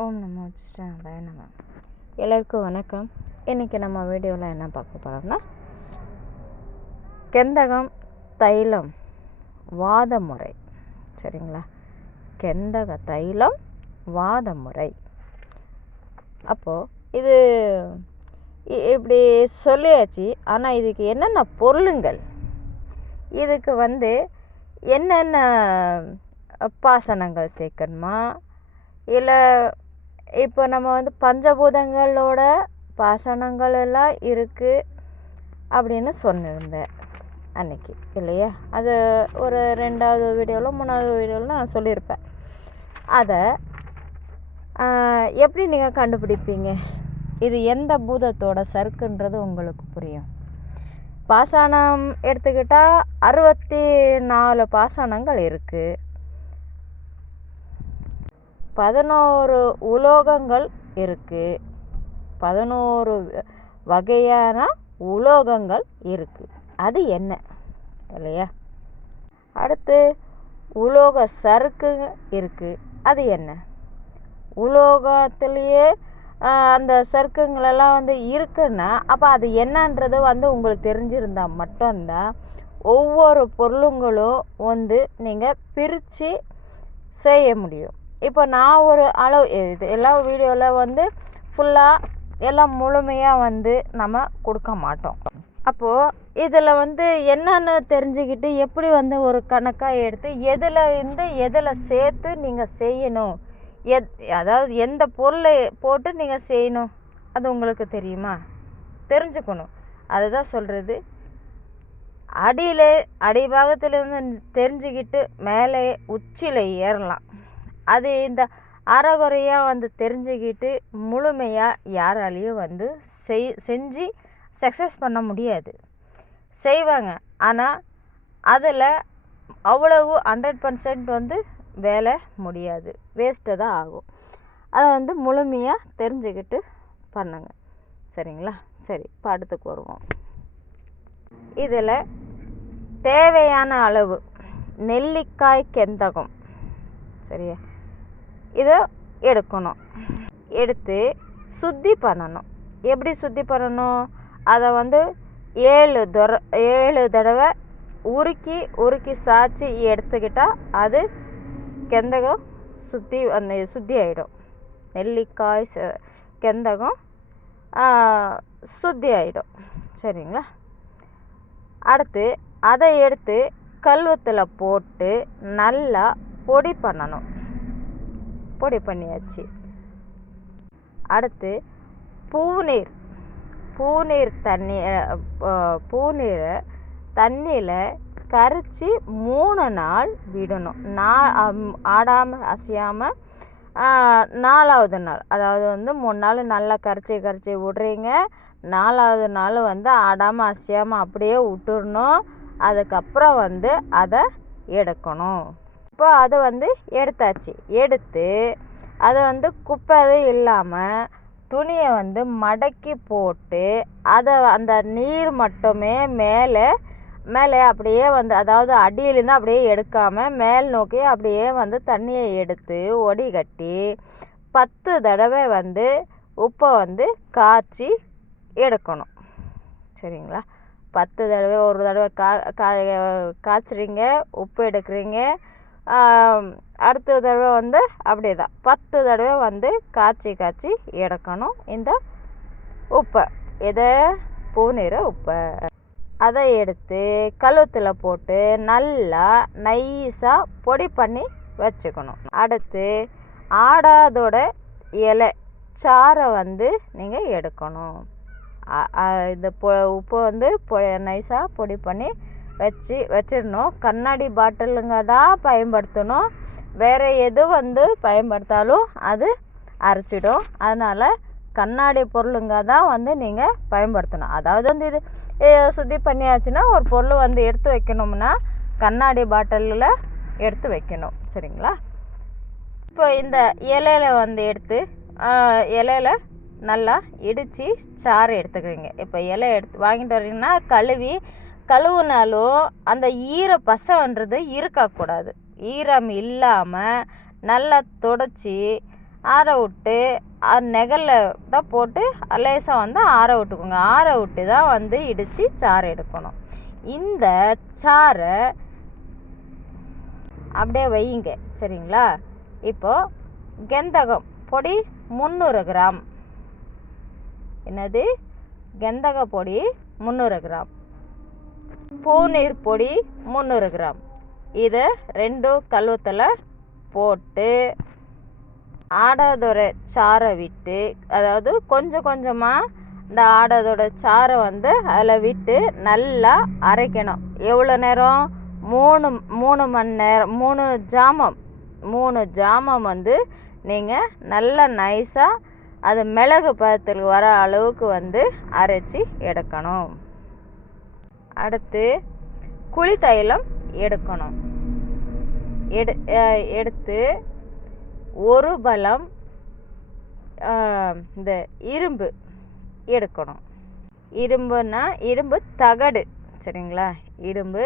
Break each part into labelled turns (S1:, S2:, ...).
S1: ஓம் நமோ sister நம்ம எல்லாருக்கும் வணக்கம். இன்றைக்கி நம்ம வீடியோவில் என்ன பார்க்க போகிறோம்னா கெந்தகம் தைலம் வாத முறை. சரிங்களா? கெந்தக தைலம் வாத முறை. அப்போது இது இ- இப்படி சொல்லியாச்சு. ஆனால் இதுக்கு என்னென்ன பொருளுங்கள்? இதுக்கு வந்து என்னென்ன பாசனங்கள் சேர்க்கணுமா? இல்லை இப்போ நம்ம வந்து பஞ்சபூதங்களோட பாசனங்கள் எல்லாம் இருக்குது அப்படின்னு சொன்னிருந்தேன் அன்னைக்கு இல்லையா? அது ஒரு ரெண்டாவது வீடியோவில் மூணாவது வீடியோவில் நான் சொல்லியிருப்பேன். அதை எப்படி நீங்கள் கண்டுபிடிப்பீங்க? இது எந்த பூதத்தோட சறுக்குன்றது உங்களுக்கு புரியும். பாசானம் எடுத்துக்கிட்டால் அறுபத்தி நாலு பாசானங்கள் இருக்குது பதினோரு உலோகங்கள் இருக்குது பதினோரு வகையான உலோகங்கள் இருக்குது அது என்ன? இல்லையா? அடுத்து உலோக சறுக்கு இருக்குது அது என்ன? உலோகத்திலேயே அந்த சறுக்குங்களெல்லாம் வந்து இருக்குன்னா அப்போ அது என்னன்றது வந்து உங்களுக்கு தெரிஞ்சிருந்தால் மட்டும்தான் ஒவ்வொரு பொருளுங்களும் வந்து நீங்கள் பிரித்து செய்ய முடியும். இப்போ நான் ஒரு அளவு இது எல்லா வீடியோவில் வந்து ஃபுல்லாக எல்லாம் முழுமையாக வந்து நம்ம கொடுக்க மாட்டோம். அப்போது இதில் வந்து என்னென்னு தெரிஞ்சுக்கிட்டு எப்படி வந்து ஒரு கணக்காக எடுத்து எதில் இருந்து எதில் சேர்த்து நீங்கள் செய்யணும்? எத் அதாவது எந்த பொருளை போட்டு நீங்கள் செய்யணும்? அது உங்களுக்கு தெரியுமா? தெரிஞ்சுக்கணும். அதுதான் சொல்கிறது அடியில் அடிபாகத்திலேருந்து தெரிஞ்சுக்கிட்டு மேலே உச்சியில் ஏறலாம். அது இந்த அறகுறையாக வந்து தெரிஞ்சுக்கிட்டு முழுமையாக யாராலையும் வந்து செய் செஞ்சு சக்ஸஸ் பண்ண முடியாது. செய்வாங்க. ஆனால் அதில் அவ்வளவு ஹண்ட்ரட் பர்சன்ட் வந்து வேலை முடியாது. வேஸ்ட்டு தான் ஆகும். அதை வந்து முழுமையாக தெரிஞ்சுக்கிட்டு பண்ணுங்க. சரிங்களா? சரி பாடத்துக்கு வருவோம். இதில் தேவையான அளவு நெல்லிக்காய் கெந்தகம். சரியா? இதை எடுக்கணும். எடுத்து சுத்தி பண்ணணும். எப்படி சுத்தி பண்ணணும்? அதை வந்து ஏழு தொர ஏழு தடவை உருக்கி உருக்கி சாய்ச்சி எடுத்துக்கிட்டால் அது கெந்தகம் சுத்தி அந்த சுத்தி ஆகிடும் நெல்லிக்காய் ச- கெந்தகம் சுத்தி ஆகிடும் சரிங்களா? அடுத்து அதை எடுத்து கல்வத்தில் போட்டு நல்லா பொடி பண்ணணும். பொடி பண்ணியாச்சு. அடுத்து பூநீர். பூநீர் தண்ணி பூநீரை தண்ணியில் கரைச்சி மூணு நாள் விடணும். நா அம்- ஆடாமல் அசையாமல் நாலாவது நாள். அதாவது வந்து மூணு நாள் நல்லா கரைச்சி கரைச்சி விட்றீங்க. நாலாவது நாள் வந்து ஆடாமல் அசையாமல் அப்படியே விட்டுறணும். அதுக்கப்புறம் வந்து அதை எடுக்கணும். இப்போ அதை வந்து எடுத்தாச்சு. எடுத்து அதை வந்து குப்பை இல்லாமல் துணியை வந்து மடக்கி போட்டு அதை அந்த நீர் மட்டுமே மேலே மேலே அப்படியே வந்து அதாவது அடியிலேருந்து அப்படியே எடுக்காமல் மேல் நோக்கி அப்படியே வந்து தண்ணியை எடுத்து ஒடிகட்டி பத்து தடவை வந்து உப்பை வந்து காய்ச்சி எடுக்கணும். சரிங்களா? பத்து தடவை ஒரு தடவை கா கா காய்ச்சுறீங்க உப்பு எடுக்கிறீங்க அடுத்த தடவை வந்து அப்படியே தான் பத்து தடவை வந்து காய்ச்சி காய்ச்சி எடுக்கணும். இந்த உப்பை. இதை பூநீர உப்பை. அதை எடுத்து கழுத்தில் போட்டு நல்லா நைஸாக பொடி பண்ணி வச்சுக்கணும். அடுத்து ஆடாதோட இலை. சாறை வந்து நீங்கள் எடுக்கணும். இந்த பொ உப்பை வந்து பொ நைஸாக பொடி பண்ணி வச்சு வச்சிடணும். கண்ணாடி பாட்டிலுங்க தான் பயன்படுத்தணும். வேறு எது வந்து பயன்படுத்தாலும் அது அரைச்சிடும். அதனால் கண்ணாடி பொருளுங்க தான் வந்து நீங்கள் பயன்படுத்தணும். அதாவது வந்து இது சுத்தி பண்ணியாச்சுன்னா ஒரு பொருள் வந்து எடுத்து வைக்கணும்னா கண்ணாடி பாட்டிலில் எடுத்து வைக்கணும். சரிங்களா? இப்போ இந்த இலையில வந்து எடுத்து இலையில நல்லா இடித்து சாறு எடுத்துக்கிறீங்க இப்போ இலை எடுத்து வாங்கிட்டு வரீங்கன்னா கழுவி கழுவுனாலும் அந்த ஈர பசன்றது இருக்கக்கூடாது. ஈரம் இல்லாமல் நல்லா தொடச்சி ஆற விட்டு நெகலில் தான் போட்டு லேசாக வந்து ஆற விட்டுக்கோங்க. ஆற விட்டு தான் வந்து இடித்து சாறு எடுக்கணும். இந்த சாறை அப்படியே வையுங்க. சரிங்களா? இப்போது கெந்தகம் பொடி முந்நூறு கிராம். என்னது? கெந்தக பொடி முந்நூறு கிராம். பூநீர் பொடி முந்நூறு கிராம். இதை ரெண்டும் கழுவத்தில் போட்டு ஆடாதோட சாறை விட்டு அதாவது கொஞ்சம் கொஞ்சமாக இந்த ஆடாதோட சாறை வந்து அதில் விட்டு நல்லா அரைக்கணும். எவ்வளோ நேரம்? மூணு மூணு மணி நேரம் மூணு ஜாமம் மூணு ஜாமம் வந்து நீங்கள் நல்லா நைஸாக அது மிளகு பதத்தில் வர அளவுக்கு வந்து அரைச்சி எடுக்கணும். அடுத்து குழி தைலம் எடுக்கணும். எடு எடுத்து ஒரு பலம் இந்த இரும்பு எடுக்கணும். இரும்புனா இரும்பு தகடு சரிங்களா? இரும்பு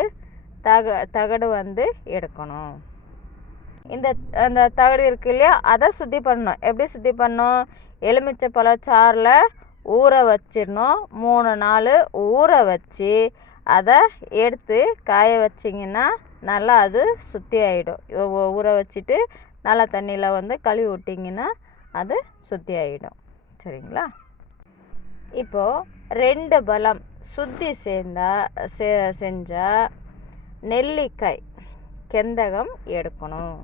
S1: தக தகடு வந்து எடுக்கணும். இந்த அந்த தகடு இருக்கு இல்லையா? அதை சுத்தி பண்ணணும். எப்படி சுத்தி பண்ணணும்? எலுமிச்சை பழச்சாறில் ஊற வச்சிடணும். மூணு நாள் ஊற வச்சு அதை எடுத்து காய வச்சிங்கன்னா நல்லா அது சுத்தி ஆகிடும் ஊற வச்சுட்டு நல்லா தண்ணியில் வந்து கழுவி விட்டிங்கன்னா அது சுத்தி ஆகிடும் சரிங்களா? இப்போது ரெண்டு பலம் சுத்தி சேர்ந்தா செ செஞ்சால் நெல்லிக்காய் கெந்தகம் எடுக்கணும்.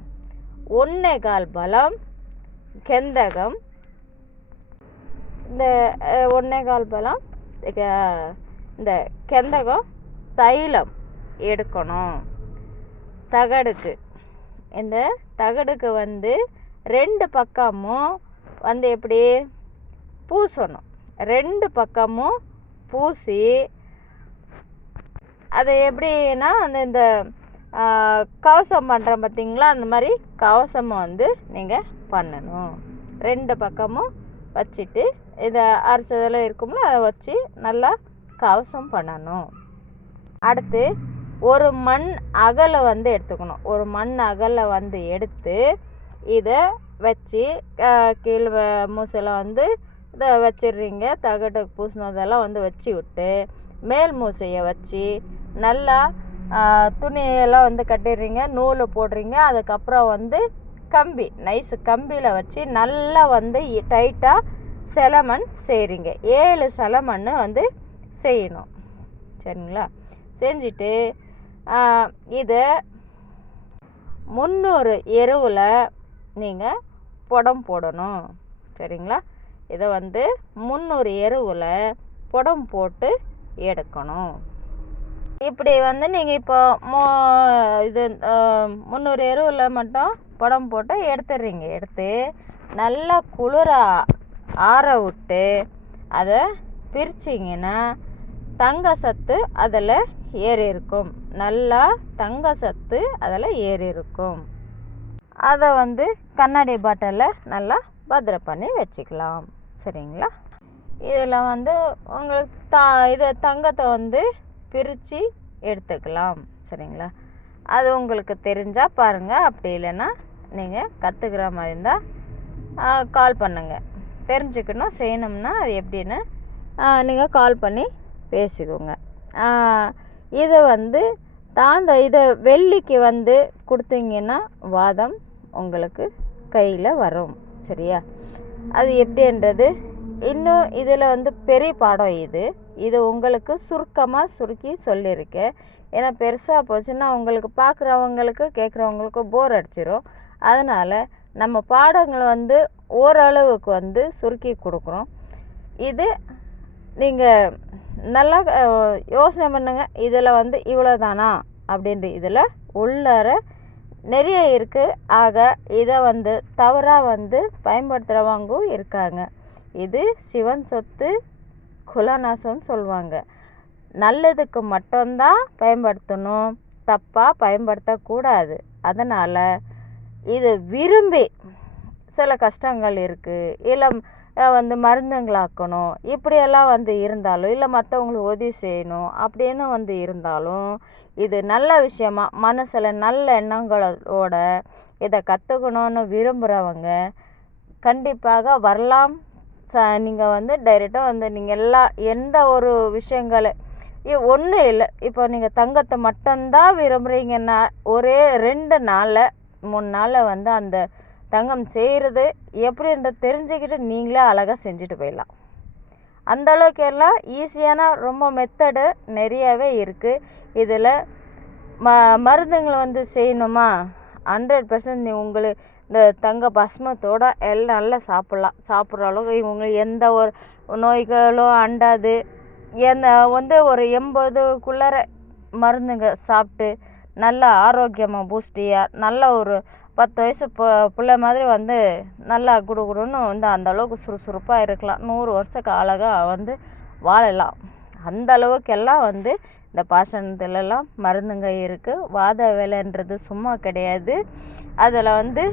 S1: ஒன்றே கால் பலம் கெந்தகம். இந்த ஒன்றே கால் பலம் இந்த கெந்தகம் தைலம் எடுக்கணும். தகடுக்கு. இந்த தகடுக்கு வந்து ரெண்டு பக்கமும் வந்து எப்படி? பூசணும். ரெண்டு பக்கமும் பூசி அது எப்படின்னா அந்த இந்த கவசம் பண்ணுறோம் பார்த்தீங்களா அந்த மாதிரி கவசம் வந்து நீங்கள் பண்ணணும். ரெண்டு பக்கமும் வச்சுட்டு இதை அரைச்சதெல்லாம் இருக்கும்ல அதை வச்சு நல்லா கவசம் பண்ணணும். அடுத்து ஒரு மண் அகலை வந்து எடுத்துக்கணும். ஒரு மண் அகலை வந்து எடுத்து இதை வச்சு கீழே மூசில் வந்து இதை வச்சிடுறீங்க. தகட்டு பூசினதெல்லாம் வந்து வச்சு விட்டு மேல் மூசையை வச்சு நல்லா துணியெல்லாம் வந்து கட்டிடுறீங்க. நூல் போடுறீங்க. அதுக்கப்புறம் வந்து கம்பி நைஸ் கம்பியில் வச்சு நல்லா வந்து டைட்டாக செலமண் செய்கிறீங்க ஏழு செலமண் வந்து செய்யணும். சரிங்களா? செஞ்சுட்டு இதை முந்நூறு எருவில் நீங்கள் புடம் போடணும். சரிங்களா? இதை வந்து முந்நூறு எருவில் புடம் போட்டு எடுக்கணும். இப்படி வந்து நீங்கள் இப்போ மோ இது முந்நூறு எருவில் மட்டும் புடம் போட்டு எடுத்துடுறீங்க. எடுத்து நல்லா குளிர ஆற விட்டு அதை பிரிச்சிங்கன்னா தங்க சத்து அதில் ஏறி இருக்கும் நல்லா தங்க சத்து அதில் ஏறி இருக்கும் அதை வந்து கண்ணாடி பாட்டிலில் நல்லா பத்திர பண்ணி வச்சுக்கலாம். சரிங்களா? இதில் வந்து உங்களுக்கு த இதை தங்கத்தை வந்து பிரித்து எடுத்துக்கலாம். சரிங்களா? அது உங்களுக்கு தெரிஞ்சால் பாருங்கள் அப்படி இல்லைன்னா நீங்கள் கற்றுக்கிற மாதிரி இருந்தால் கால் பண்ணுங்கள் தெரிஞ்சுக்கணும் செய்யணும்னா அது எப்படின்னு நீங்கள் கால் பண்ணி பேசிக்கோங்க. இதை வந்து தாழ்ந்த இதை வெள்ளிக்கு வந்து கொடுத்தீங்கன்னா வாதம் உங்களுக்கு கையில் வரும் சரியா? அது எப்படின்றது? இன்னும் இதில் வந்து பெரிய பாடம் இது. இது உங்களுக்கு சுருக்கமாக சுருக்கி சொல்லியிருக்கேன். ஏன்னா பெருசாக போச்சுன்னா உங்களுக்கு பார்க்குறவங்களுக்கு கேட்குறவங்களுக்கு போர் அடிச்சிடும் அதனால் நம்ம பாடங்களை வந்து ஓரளவுக்கு வந்து சுருக்கி கொடுக்குறோம். இது நீங்கள் நல்லா யோசனை பண்ணுங்கள் இதில் வந்து இவ்வளோ தானா அப்படின்ட்டு இதில் உள்ளார நிறைய இருக்குது ஆக இதை வந்து தவறாக வந்து பயன்படுத்துகிறவங்கும் இருக்காங்க. இது சிவன் சொத்து குலநாசம்னு சொல்லுவாங்க. நல்லதுக்கு மட்டும்தான் பயன்படுத்தணும். தப்பாக பயன்படுத்தக்கூடாது. அதனால் இது விரும்பி சில கஷ்டங்கள் இருக்குது இல்லை வந்து மருந்துங்களாக்கணும். இப்படியெல்லாம் வந்து இருந்தாலும் இல்லை மற்றவங்களுக்கு உதவி செய்யணும் அப்படின்னு வந்து இருந்தாலும் இது நல்ல விஷயமா மனசில் நல்ல எண்ணங்களோட இதை கற்றுக்கணுன்னு விரும்புகிறவங்க கண்டிப்பாக வரலாம். ச நீங்கள் வந்து டைரெக்டாக வந்து நீங்கள் எல்லா எந்த ஒரு விஷயங்களை ஒன்றும் இல்லை. இப்போ நீங்கள் தங்கத்தை மட்டும்தான் விரும்புகிறீங்கன்னா ஒரே ரெண்டு நாளில் மூணு நாளில் வந்து அந்த தங்கம் செய்கிறது எப்படின்ற தெரிஞ்சுக்கிட்டு நீங்களே அழகாக செஞ்சுட்டு போயிடலாம். அந்த அளவுக்கு எல்லாம் ஈஸியான ரொம்ப மெத்தடு நிறையாவே இருக்குது இதில் ம மருந்துங்களை வந்து செய்யணுமா? ஹண்ட்ரட் பர்சன்ட் நீ உங்களுக்கு இந்த தங்க பஸ்மத்தோட எல்லாம் நல்லா சாப்பிட்லாம். சாப்பிட்ற அளவுக்கு இவங்களுக்கு எந்த ஒரு நோய்களும் அண்டாது. எந்த வந்து ஒரு எண்பதுக்குள்ளார மருந்துங்க சாப்பிட்டு நல்ல ஆரோக்கியமாக பூஸ்டியாக நல்ல ஒரு பத்து வயசு பு பிள்ளை மாதிரி வந்து நல்லா குடு குடுன்னு வந்து அந்தளவுக்கு சுறுசுறுப்பாக இருக்கலாம். நூறு வருஷத்துக்கு அழகாக வந்து வாழலாம். அந்த அளவுக்கெல்லாம் வந்து இந்த பாசனத்துலலாம் மருந்துங்க இருக்குது வாத வேலைன்றது சும்மா கிடையாது. அதில் வந்து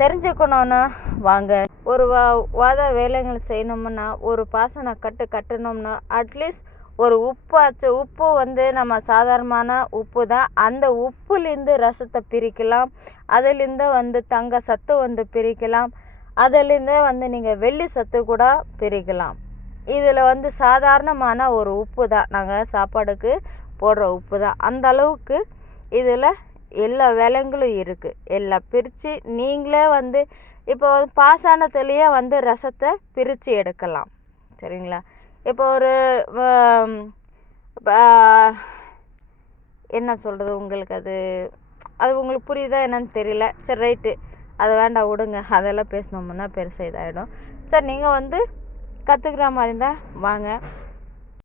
S1: தெரிஞ்சுக்கணும்னா வாங்க. ஒரு வா வாத வேலைகள் செய்யணும்னா ஒரு பாசன கட்டு கட்டணும்னா அட்லீஸ்ட் ஒரு உப்பாச்சு உப்பு வந்து நம்ம சாதாரணமான உப்பு தான் அந்த உப்புலேருந்து ரசத்தை பிரிக்கலாம். அதுலேருந்து வந்து தங்க சத்து வந்து பிரிக்கலாம். அதுலேருந்தே வந்து நீங்கள் வெள்ளி சத்து கூட பிரிக்கலாம். இதில் வந்து சாதாரணமான ஒரு உப்பு தான் நாங்கள் சாப்பாடுக்கு போடுற உப்பு தான் அந்த அளவுக்கு இதில் எல்லா விலங்களும் இருக்குது எல்லாம் பிரித்து நீங்களே வந்து இப்போ வந்து பாசானத்துலேயே வந்து ரசத்தை பிரித்து எடுக்கலாம். சரிங்களா? இப்போ ஒரு என்ன சொல்கிறது உங்களுக்கு அது? அது உங்களுக்கு புரியுதா என்னன்னு தெரியல. சரி ரைட்டு. அதை வேண்டாம் விடுங்க. அதெல்லாம் பேசினோம்னா பெருசாக இதாகிடும் சரி நீங்கள் வந்து கற்றுக்குற மாதிரி இருந்தால் வாங்க.